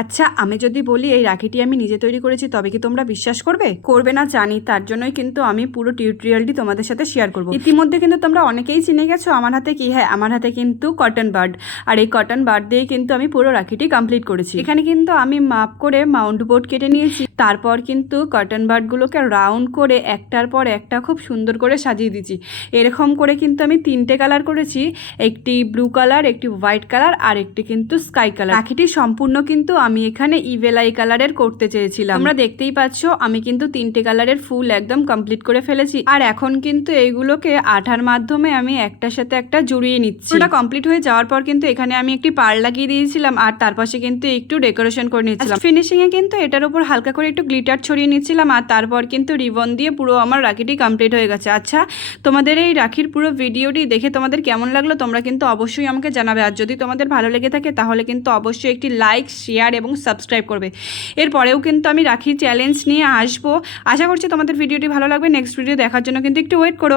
আচ্ছা, আমি যদি বলি এই রাখিটি আমি নিজে তৈরি করেছি তবে কি তোমরা বিশ্বাস করবে? করবে না জানি, তার জন্যই কিন্তু আমি পুরো টিউটোরিয়ালটি তোমাদের সাথে শেয়ার করব। ইতিমধ্যে কিন্তু তোমরা অনেকেই চিনে গেছো আমার হাতে কি। হ্যাঁ, আমার হাতে কিন্তু কটন বাড, আর এই কটন বাড দিয়েই কিন্তু আমি পুরো রাখিটি কমপ্লিট করেছি। এখানে কিন্তু আমি মাপ করে মাউন্ট বোর্ড কেটে নিয়েছি, তারপর কিন্তু কটন বাডগুলোকে রাউন্ড করে একটার পর একটা খুব সুন্দর করে সাজিয়ে দিয়েছি। এরকম করে কিন্তু আমি 3টে কালার করেছি, একটি ব্লু কালার, একটি হোয়াইট কালার, আর একটি কিন্তু স্কাই কালার। রাখিটি সম্পূর্ণ কিন্তু আমি এখানে ইভেলাই কালারের করতে চেয়েছিলাম। তোমরা দেখতেই পাচ্ছ আমি কিন্তু 3টে কালারের ফুল একদম কমপ্লিট করে ফেলেছি। আর এখন কিন্তু এইগুলোকে আঠার মাধ্যমে আমি একটার সাথে একটা জড়িয়ে নিচ্ছি। ওটা কমপ্লিট হয়ে যাওয়ার পর কিন্তু এখানে আমি একটি পাড় লাগিয়ে দিয়েছিলাম, আর তার পাশে কিন্তু একটু ডেকোরেশন করে নিচ্ছিলাম। ফিনিশিং এ কিন্তু এটার উপর হালকা করে একটু গ্লিটার ছড়িয়ে নিচ্ছিলাম, আর তারপর কিন্তু রিবন দিয়ে পুরো আমার রাখিটি কমপ্লিট হয়ে গেছে। আচ্ছা, তোমাদের এই রাখির পুরো ভিডিওটি দেখে তোমাদের কেমন লাগলো তোমরা কিন্তু অবশ্যই আমাকে জানাবে। আর যদি তোমাদের ভালো লেগে থাকে তাহলে কিন্তু অবশ্যই একটি লাইক, শেয়ার এবং সাবস্ক্রাইব করবে। এরপরেও কিন্তু আমি রাখি চ্যালেঞ্জ নিয়ে আসবো। আশা করছি তোমাদের ভিডিওটি ভালো লাগবে। নেক্সট ভিডিও দেখার জন্য কিন্তু একটু ওয়েট করো।